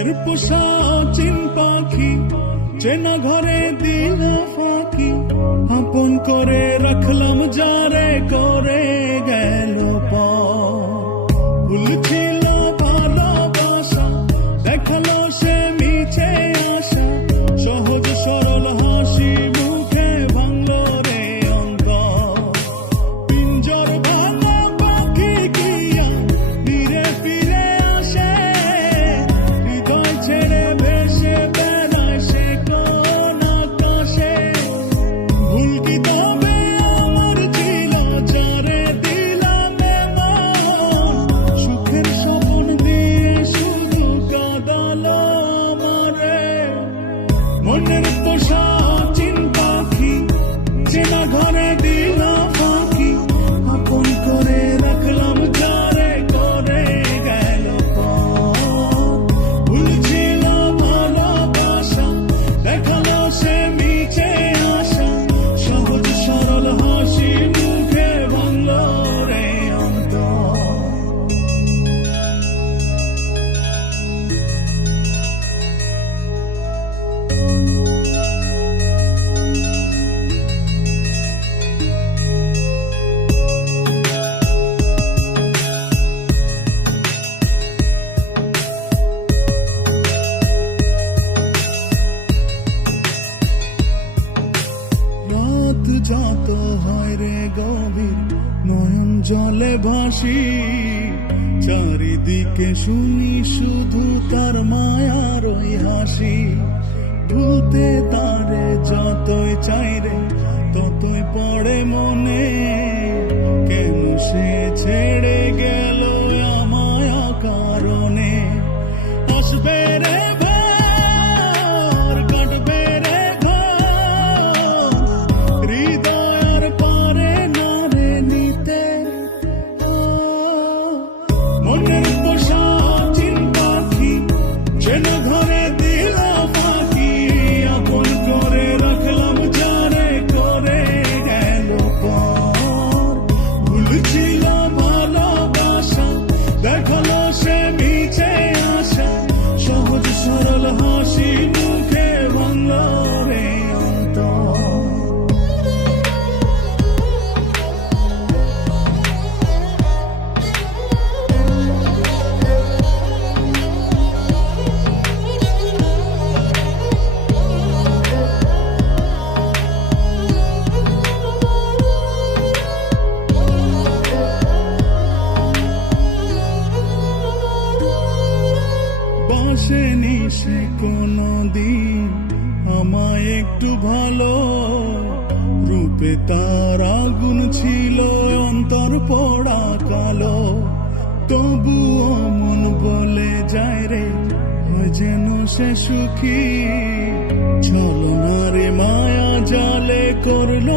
মনের পোষা চিন পাখি চেনা ঘরে দিল ফাঁকি। আপন করে রাখলাম যারে করে। জলে ভাসি, চারিদিকে শুনি শুধু তার মায়ার ওই হাসি। ঢুলতে তারে যতই চাইরে ততই পড়ে মনে, কেন সে ছেড়ে দিন আমায় একটু ভালো রূপে তার আগুন ছিল অন্তর পড়া কালো। তবুও মন বলে যায় রে যেন সে সুখী। ছলনারে মায়া জালে করল